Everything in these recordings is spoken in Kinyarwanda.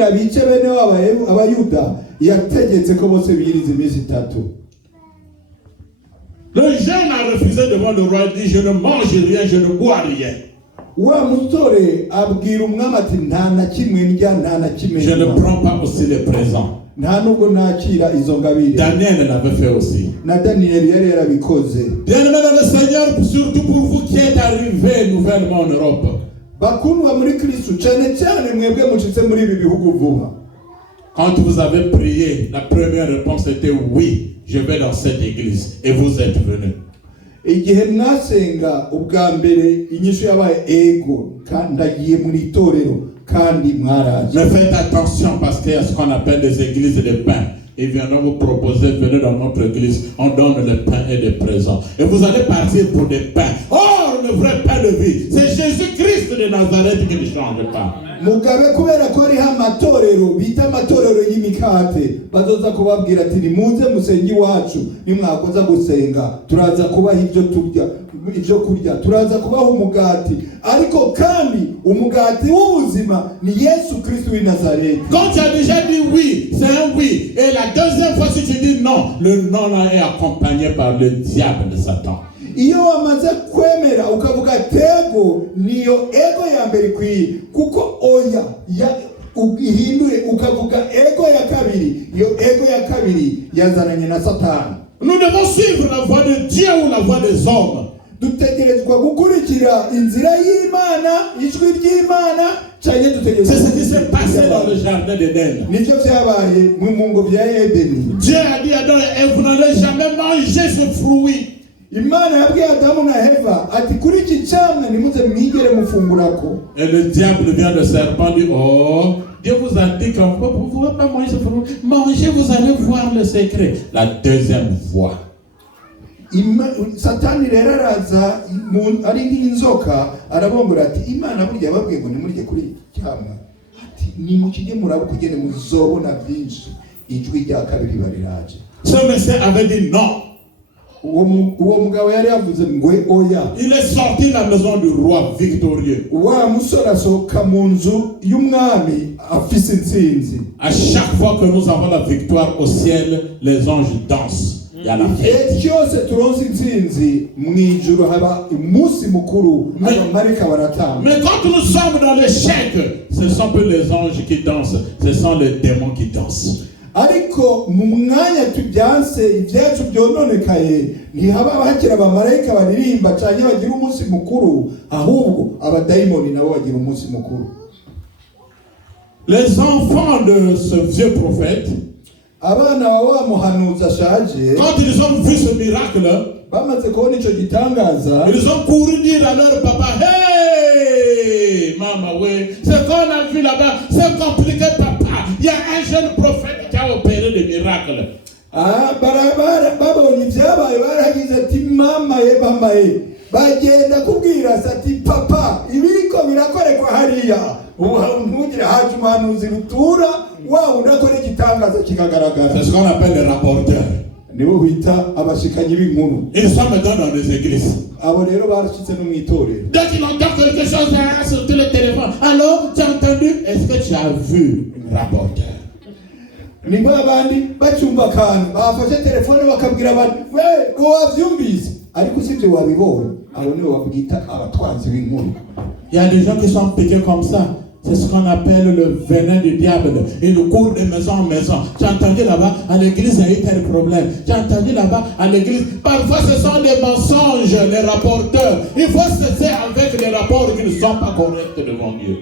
kugira bice bene wabo abayuda yategetse ko bose biyiriza iminsi 3. Le jeune a refusé devant le roi, il dit, je ne mange rien, je ne bois rien. Wa musore abwira umwami ati nta na kimwe ndya nta na kimwe. Je ne prends pas aussi les présents. Nta nubwo nakira izo ngabire. Daniel l'avait fait aussi. Na Daniel yari yarabikoze. Bien-aimé dans le Seigneur, surtout pour vous qui êtes arrivés nouvellement en Europe. Bakundwa muri Kristo cyane cyane mwebwe mucitse muri ibi bihugu vuba. Quand vous avez prié, la première réponse était oui, je vais dans cette église. Et vous êtes venus. Igihe mwasenga ubwa mbere inyishu yabaye ego kandagiye muri itorero kandi mwaraje. Mais faites attention parce qu'il y a ce qu'on appelle des églises de pain. Ils viendront vous proposer, venez dans notre église, on donne le pain et des présents. Et vous allez partir pour des pains. Or, le vrai pain de vie, c'est Jésus-Christ de Nazareth qui ne change pas. Mugabe kubera ko ari amatorero bita amatorero y'imikate bazoza kubabwira ati nimuze musengi wacu nimwakoza gusenga turaza kubaha ibyo turya ibyo kurya turaza kubaha umugati ariko kandi umugati w'ubuzima ni Yesu Kristo w'i Nazareth. Quand tu as déjà dit oui, c'est un oui. Et la deuxième fois si tu dis non, le non là est accompagné par le diable de Satan. Iyo wamaze kwemera ukavuga tego niyo ego ya mbere kwiye kuko oya ya uhindure ukavuga ego ya kabiri iyo ego ya kabiri yazananye na Satani. Nous devons suivre la voie de Dieu ou la voie des hommes. Dutegerezwa gukurikira inzira y'Imana ijwi ry'Imana cyane dutegerezwa. C'est ce qui s'est passé dans le jardin d'Éden. Nivyo vyabaye mu ngo bya Edeni. Dieu a dit à Adam, et vous n'allez jamais manger ce fruit. Imana yabwiye Adamu na Eva ati kuri iki cyamwa nimuze mwigere mufungurako. Et le diable vient de serpent dit, oh, Dieu vous a dit qu'on ne pouvez pas manger ce fruit. Mangez, vous allez voir le secret. La deuxième voie. Satani rero araza ari nk'inzoka arabongora ati Imana burya babwiye ngo nimurye kuri cyamwa ati nimukije murabo kugene muzobona byinshi ijwi rya kabiri bariraje. Ce monsieur avait dit non. Uwo mugabo yari yavuze ngo oya. Il est sorti de la maison du roi victorieux. Wa musore asohoka mu nzu y'umwami afise intsinzi. À chaque fois que nous avons la victoire au ciel, les anges dansent. Il y a la fête. Mais quand nous sommes dans l'échec, ce sont peu les anges qui dansent, ce sont les démons qui dansent. Ariko mu mwanya tubyanse ibyacu byononekaye ntihaba abakira abamarayika baririmba cyane bagira umunsi mukuru ahubwo abadayimoni nabo bagira umunsi mukuru. Les enfants de ce vieux prophète, abana wa muhanuzi ashaje, quand ils ont vu ce miracle, bamaze kubona ico gitangaza, ils ont couru dire à leur papa, hey maman, ouais, ce qu'on a vu là-bas, c'est compliqué papa. Il y a un jeune prophète qui a opéré des miracles. babonye ibyabaye baragize ati mama ye bagenda kubwira ati papa ibiriko birakorekwa hariya ntugire haje umuhanuzi rutura wa undakora igitangaza kikagaragara. C'est ce qu'on appelle les rapporteurs. Nibo bita abashikanyi b'inkuru. Ils sont maintenant dans les églises. Abo rero barashitse no mwitorero. Dès qu'ils entendent quelque chose sur le téléphone, alors tu as entendu? Est-ce que tu as vu un rapporteur? Nimba abandi bacumba kandi bafashe telefone bakabwira abantu we ngo wavyumvise ariko sivyo wabibonye abo nibo babwita abatwanzi b'inkuru. Il y a des gens qui sont piqués comme ça. C'est ce qu'on appelle le venin du diable. Ils courent de maison en maison. Tu as entendu là-bas, à l'église, il y a eu tel problème. Tu as entendu là-bas, à l'église. Parfois, ce sont des mensonges, les rapporteurs. Il faut cesser avec les rapports qui ne sont pas corrects devant Dieu.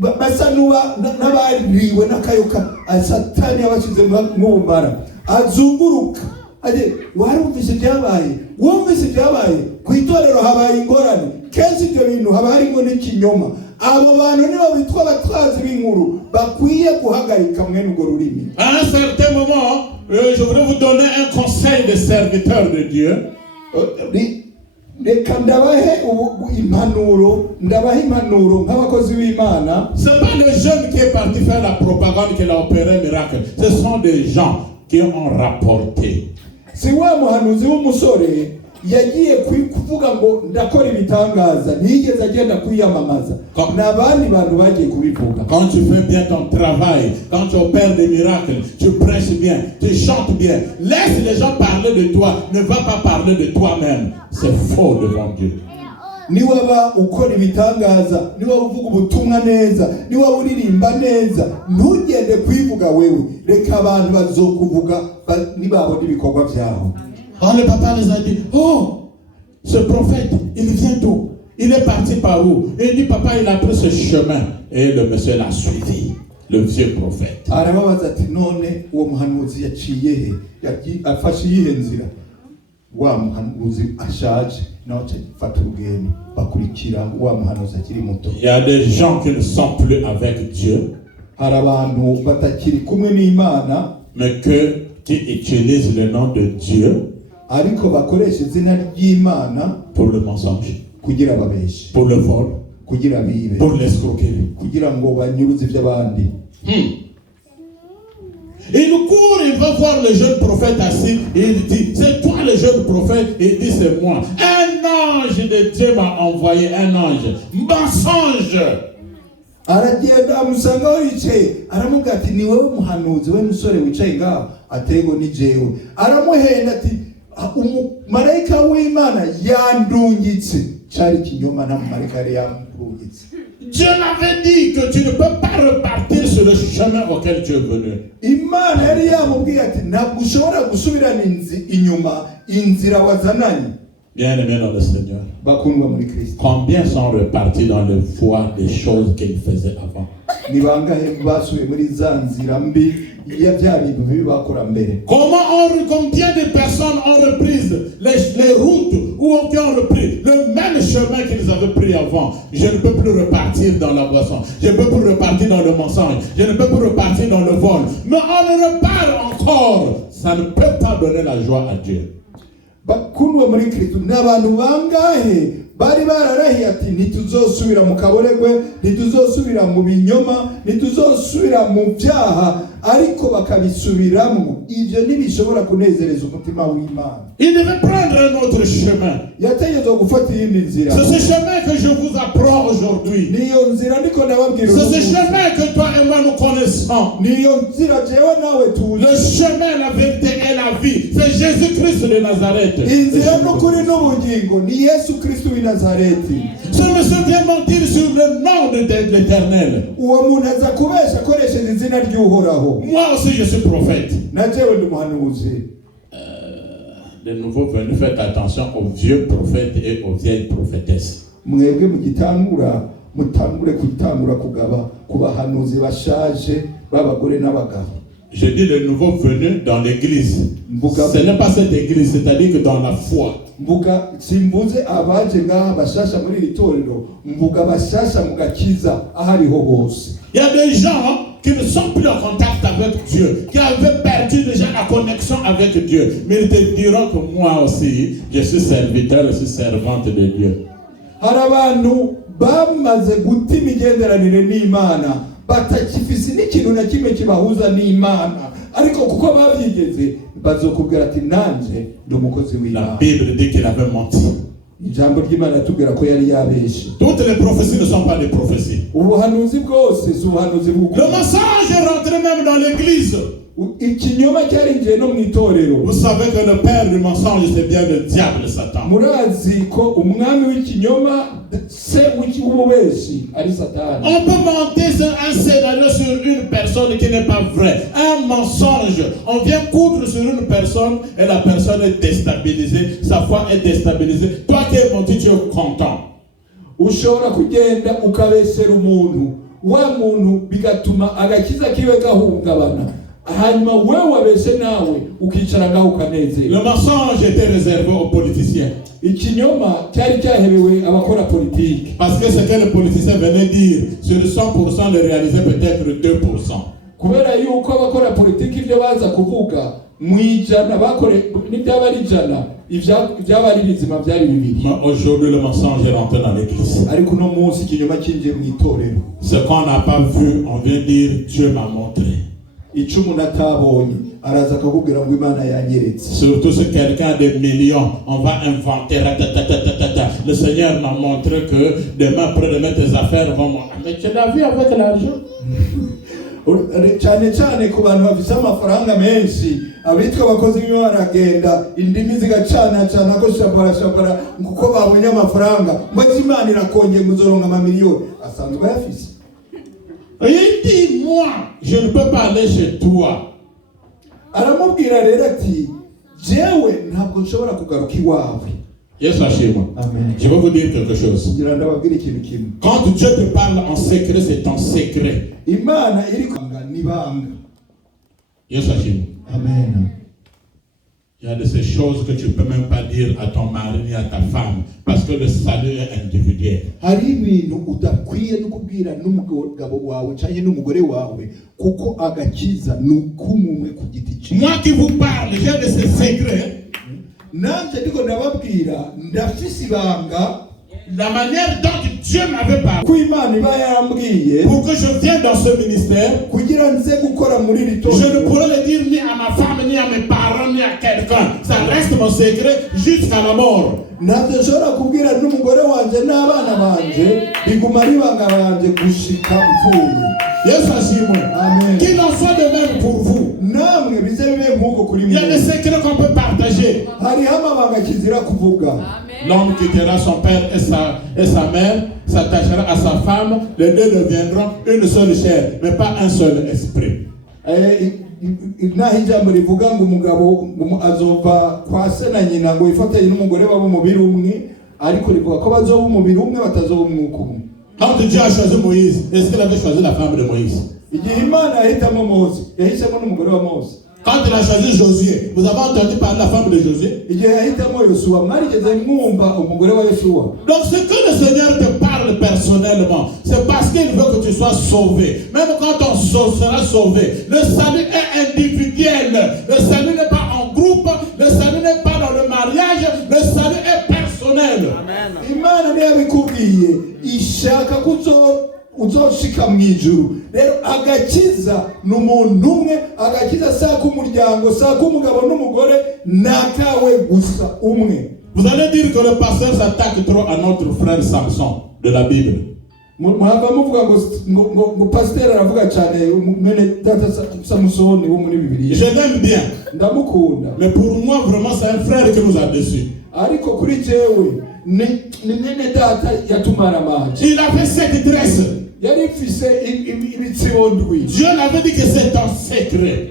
Basanuba n'abariwe n'akayoka Satani abashize mu bumara azunguruka ade warumvise byabaye wumvise byabaye kwitorero habaye ingorane kenshi ibyo bintu haba harimo n'ikinyoma. Abo bantu nibo bitwa abatwazi b'inkuru bakwiye guhagarika mwene urwo rurimi. À un certain moment, je voudrais vous donner un conseil de serviteur de Dieu. Reka ndabahe impanuro nk'abakozi b'Imana. C'est pas le jeune qui est parti faire la propagande qu'il a opéré un miracle. Ce sont des gens qui ont rapporté. Si wa muhanuzi w'umusore yagiye kuvuga ngo ndakora ibitangaza, ntiyigeze agenda kwiyamamaza. N'abandi bantu bagiye kubivuga. Quand tu fais bien ton travail, quand tu opères des miracles, tu prêches bien, tu chantes bien, laisse les gens parler de toi, ne va pas parler de toi-même. C'est faux devant Dieu. Niwaba ukora ibitangaza, niwaba uvuga ubutumwa neza, niwaba uririmba neza, ntugende kwivuga wewe, reka abantu bazokuvuga nibabona ibikorwa byaho. Oh, le papa les a dit, oh, ce prophète, il vient d'où? Il est parti par où? Et il dit, papa, il a pris ce chemin. Et le monsieur l'a suivi, le vieux prophète. Arababaza ati none uwo muhanuzi yaciye he? Afashe iyihe nzira? Wa muhanuzi ashaje nawe afata urugendo bakurikira wa muhanuzi akiri muto. Il y a des gens qui ne sont plus avec Dieu, hari abantu batakiri kumwe n'Imana, mais qui utilisent le nom de Dieu ariko bakoresha izina ry'Imana pour le mensonge, kugira babeshe, pour le vol, kugira bibe, pour l'escroquerie. kugira ngo banyuruze iby'abandi. Il court, il va voir le jeune prophète assis, et il dit, c'est toi le jeune prophète? Il dit, c'est moi. Un ange de Dieu m'a envoyé, un ange. Mensonge! Aragenda amusangaho yicaye, aramubwira ati ni wowe muhanuzi, we musore wicaye ngaho? Atego ni jewe. Aramuhenda ati umumarayika w'Imana yandungitse. Cyari kinyoma na mumarayika yari yamurungitse. Dieu m'avait dit que tu ne peux pas repartir sur le chemin auquel tu es venu. Imana yari yamubwiye ati ntabwo ushobora gusubirana inyuma inzira wazananye. Bien-aimés dans le Seigneur, bakundwa muri Kristo, combien sont repartis dans le voie des choses qu'ils faisaient avant? Ni bangahe basubiye muri za nzira mbi ya bya bintu bibi bakora mbere? Combien de personnes ont repris les routes ou qui ont repris le même chemin qu'ils avaient pris avant? Je ne peux plus repartir dans la boisson, je ne peux plus repartir dans le mensonge, je ne peux plus repartir dans le vol. Mais on repart encore. Ça ne peut pas donner la joie à Dieu. Bakundwa muri Kristo, n'abantu bangahe bari bararahiye ati ntituzosubira mu kaboregwe, ntituzosubira mu binyoma, ntituzosubira mu byaha, ariko bakabisubiramo. Ibyo ntibishobora kunezereza umutima w'Imana. Il devait prendre un autre chemin. Yategetswe gufata iyindi nzira. C'est ce chemin que je vous apprends aujourd'hui. Niyo nzira ndiko nababwira. C'est ce chemin que toi et moi nous connaissons. Niyo nzira jewe nawe tuzi. Le chemin, la vérité et la vie, c'est Jésus-Christ de Nazareth. Inzira n'ukuri n'ubugingo ni Yesu Kristo w'i Nazareti. Ce monsieur vient mentir sur le nom de l'Éternel. Uwo muntu aza kubesha akoresheje izina ry'Uhoraho. Moi aussi je suis prophète. Na jewe ndi muhanuzi. Les nouveaux venus, faites attention aux vieux prophètes et aux vieilles prophétesses. Mwebwe mutangure kutangura kugaba ku bahanuzi bashaje b'abagore n'abagabo. Je dis les nouveaux venus dans l'église. Ce n'est pas cette église, c'est-à-dire que dans la foi. Mvuga simbuze abaje ngaha bashasha muri iri torero, mvuga bashasha mu gakiza ahariho hose. Il y a des gens qui ne sont plus en contact avec Dieu, qui avaient perdu déjà la connexion avec Dieu. Mais ils te diront que moi aussi, je suis serviteur, je suis servante de Dieu. Hari abantu bamaze guta imigenderanire n'Imana, batakifise n'ikintu na kimwe kibahuza n'Imana, ariko kuko babyigeze bazokubwira ati nanje ndi umukozi w'Imana. La Bible dit qu'il avait menti. Ijambo ry'Imana tubwira ko yari yabeshe. Toutes les prophéties ne sont pas des prophéties. Ubuhanuzi bwose si ubuhanuzi bw'ukuri. Le mensonge est rentré même dans l'église. Ikinyoma cyarinjiye no mu itorero. Vous savez que le père du mensonge, c'est bien le diable, Satan. Murazi ko umwami w'ikinyoma se w'ububeshi ari Satani. On peut monter un scénario sur une personne qui n'est pas vraie. Un mensonge. On vient coudre sur une personne et la personne est déstabilisée. Sa foi est déstabilisée. Toi qui es menti, tu es content. Ushobora kugenda ukabesera umuntu, wa muntu bigatuma agakiza kiwe gahungabana. Hanyuma wewe wabeshe nawe ukicara ngaho ukanezera. Le mensonge était réservé aux politiciens. Ikinyoma cyari cyaherewe abakora politiki. Parce que ce que les politiciens venaient dire, sur 100% le réalisaient peut-être 2%. Kubera yuko abakora politiki ibyo baza kuvuga mwijana bakore n'ibyaba ari ijana, ibyaba ari bizima byari bibiri. Mais aujourd'hui le mensonge est rentré dans l'église. Ariko no munsi ikinyoma cyinjiye mu itorero. Ce qu'on n'a pas vu, on vient dire Dieu m'a montré. icyo umuntu atabonye araza akakubwira ngo Imana yanyeretse. Surtout si quelqu'un a des millions, on va inventer. Le Seigneur m'a montré que demain, après-demain, tes affaires vont monter. Mais tu l'as vu avec l'argent? cyane cyane ku bantu bafite amafaranga menshi, abitwa abakozi b'Imana baragenda indimi zigacana ko shapara kuko babonye amafaranga ngo Imana irakongera uzoronka amamiliyoni asanzwe ayafise. Il dit, moi, je ne peux pas aller chez toi. Aramubwira rero ati jewe ntabwo nshobora kugaruka iwawe. Yes, Hachim. Amen. Je vais vous dire quelque chose. Kugira ndababwire ikintu kimwe. Quand Dieu te parle en secret, c'est en secret. Imana iri kwanga nibanga. Yes, Hachim. Amen. Il y a de ces choses que tu ne peux même pas dire à ton mari ni à ta femme parce que le salut est individuel. Hari ibintu udakwiye no kubwira n'umugabo wawe cyangwa n'umugore wawe kuko agakiza nukumumwe ku giti cye. Moi qui vous parle, j'ai de ces secrets. Nanje ndiko ndababwira ndafise ibanga. La manière dont Dieu m'avait parlé Ku Imana iba yarambwiye pour que je vienne dans ce ministère, kugira nze gukora muri iri je ne torero. pourrais le dire ni à ma femme, ni à mes parents, ni à quelqu'un. Ça reste mon secret jusqu'à la mort. Ntabwo nshobora kubwira n'umugore wanje n'abana banje biguma ari ibanga banje gushika mvuye. Yes, Hachim. Amen. Qu'il en soit de même pour vous. Namwe bize bibe nk'uko kuri Il y a des mwe. secrets qu'on peut partager. Hariho amabanga kizira kuvuga. L'homme quittera son père et sa mère, s'attachera à sa femme, les deux deviendront une seule chair, mais pas un seul esprit. Naho ijambo rivuga ngo umugabo azova kwa se na nyina ngo yifatanye n'umugore babo umubiri umwe, ariko rivuga ko bazoba umubiri umwe batazoba umwuka umwe. Quand Dieu a choisi Moïse, est-ce qu'il avait choisi la femme de Moïse? Igihe Imana yahitamo Mose, yahisemo n'umugore wa Mose. Quand il a choisi Josué, vous avez entendu parler de la femme de Josué? Igihe yahitamo Yosuwa, mwarigeze mwumva umugore wa Yosuwa. Donc ce que le Seigneur te parle personnellement, c'est parce qu'il veut que tu sois sauvé. Même quand on sera sauvé, le salut est individuel. Le salut n'est pas en groupe, le salut n'est pas dans le mariage, le salut est personnel. Amen. Imana niyo yabikubwiye ishaka uzoshika mu ijuru. Rero agakiza n'umuntu umwe, agakiza saka umuryango, saka umugabo n'umugore, nakawe gusa umwe. Vous allez dire que le pasteur s'attaque trop à notre frère Samson de la Bible. Muhava muvuga ngo pasteur aravuga cyane mwene data Samusoni wo muri Bibiliya. Je l'aime bien. Ndamukunda. Mais pour moi, vraiment, c'est un frère qui nous a déçus. Ariko kuri jewe ni mwene data yatumara amazi. Il avait cette tresse. Yari mfise ibitsibo ndwi. Dieu l'avait dit que c'est un secret.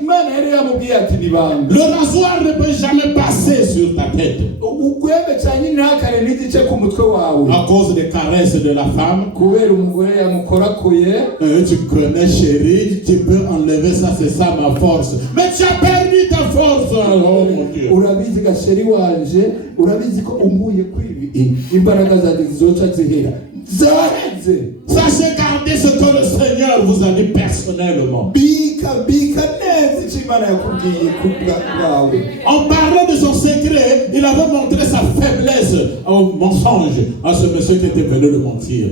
Imana yari yamubwiye ati nibanga. Le rasoir ne peut jamais passer sur ta tête. Ugwembe cyane ntakare n'igice ku mutwe wawe. À cause des caresses de la femme. Kubera umugore yamukorakoye. Tu connais, chérie, tu peux enlever ça, c'est ça ma force. Mais tu as perdu ta force. Oh mon Dieu. Urabizi gasheri wanje, urabizi ko umbuye kwibi. Imbaraga zawe zizoca zihera. Sachez garder ce que le Seigneur vous a dit personnellement. En parlant de son secret, il avait montré sa faiblesse au mensonge à ce monsieur qui était venu le mentir.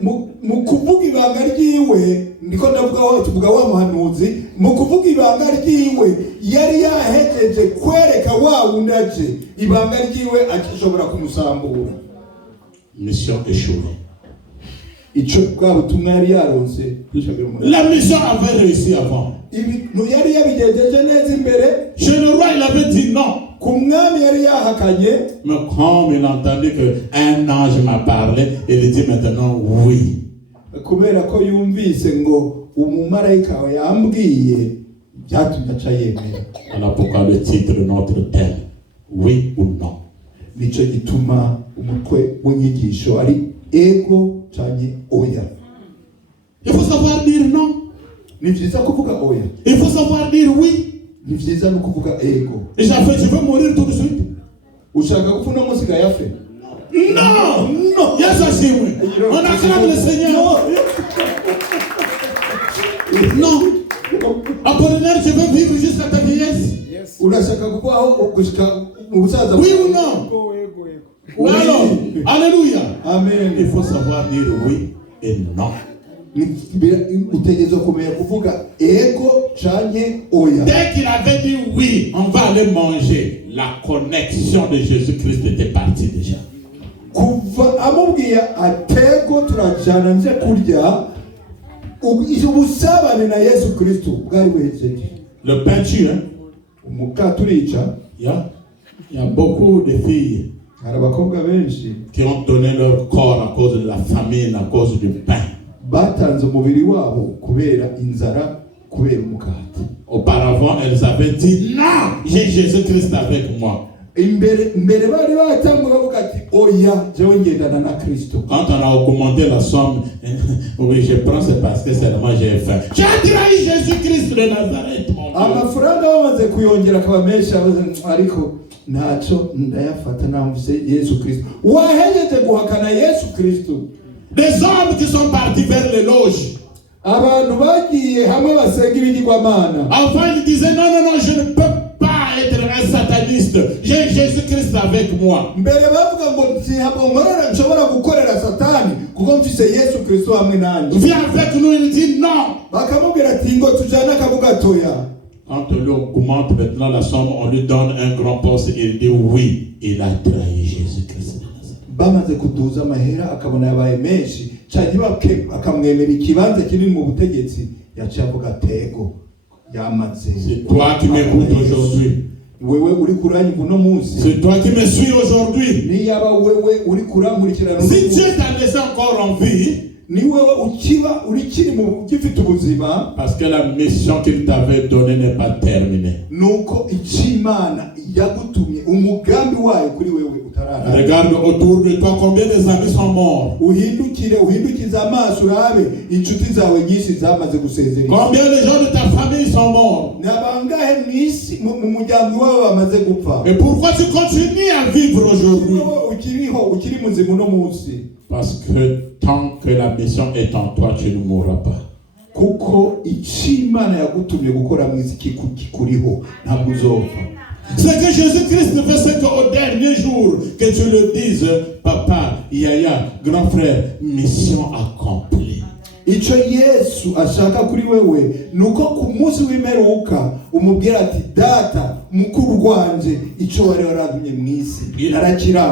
Mu kuvuga ibanga ryiwe ndiko ndavuga tuvuga wa muhanuzi mu kuvuga ibanga ryiwe yari yahejeje kwereka wa wundaje ibanga ryiwe akishobora kumusambura. Mission échouée. La mission avait réussi avant. Chez le roi, il avait dit non. Mais comme il entendait qu'un ange m'a parlé, il dit maintenant oui. Voilà pourquoi le titre de notre thème, oui ou non. Nico gituma umutwe w'inyigisho ari ego canke oya. Il faut savoir dire non. Ni vyiza kuvuga oya. Il faut savoir dire oui. Ni vyiza no kuvuga ego. Et j'ai fait, je veux mourir tout de suite. Ushaka gupfa no musiga yafe? Non, non. Yes, Hachim. On acclame le Seigneur. Non. Apollinaire, je veux vivre jusqu'à ta vieillesse. Unashaka kubaho gushika mu busaza? Oui ou non? Oui. Alors, alléluia. Amen. Il faut savoir dire oui et non. utegerezwa kumenya kuvuga ego canke oya. Dès qu'il avait dit oui, on va aller manger, la connexion de Jésus-Christ était partie déjà. Kuva amubwiye atego turajana nje kurya ubusabane na Yesu Kristo bwari buhejeje. Le pain tue, hein? Umukaturica. Il y a beaucoup de filles qui ont donné leur corps à cause de la famine, à cause du pain. Auparavant, elles avaient dit non, j'ai Jésus-Christ avec moi. Quand on a augmenté la somme, oui, je prends, c'est parce que seulement j'ai faim. J'ai trahi Jésus-Christ de Nazareth, mon Dieu. Des hommes qui sont partis vers les loges. Avant, ils disaient non, je ne peux pas être un sataniste. J'ai Jésus-Christ avec moi. Viens avec nous, il dit non. Quand on lui augmente maintenant la somme, on lui donne un grand poste et il dit oui, il a trahi Jésus-Christ. C'est toi qui m'écoutes aujourd'hui. C'est toi qui me suis aujourd'hui. Si Dieu t'a laissé encore en vie, parce que la mission qu'il t'avait donnée n'est pas terminée. Regarde autour de toi combien des amis sont morts. Combien de gens de ta famille sont morts. Et pourquoi tu continues à vivre aujourd'hui? Parce que tant que la mission est en toi, tu ne mourras pas. C'est que Jésus-Christ veut, c'est qu'au dernier jour, que tu le dises, papa, yaya, grand frère, mission accomplie. Ico Yesu ashaka kuri wewe nuko ku munsi w'imperuka umubwira ati data mukuru rwanje ico wari waradumye mwisi arakira.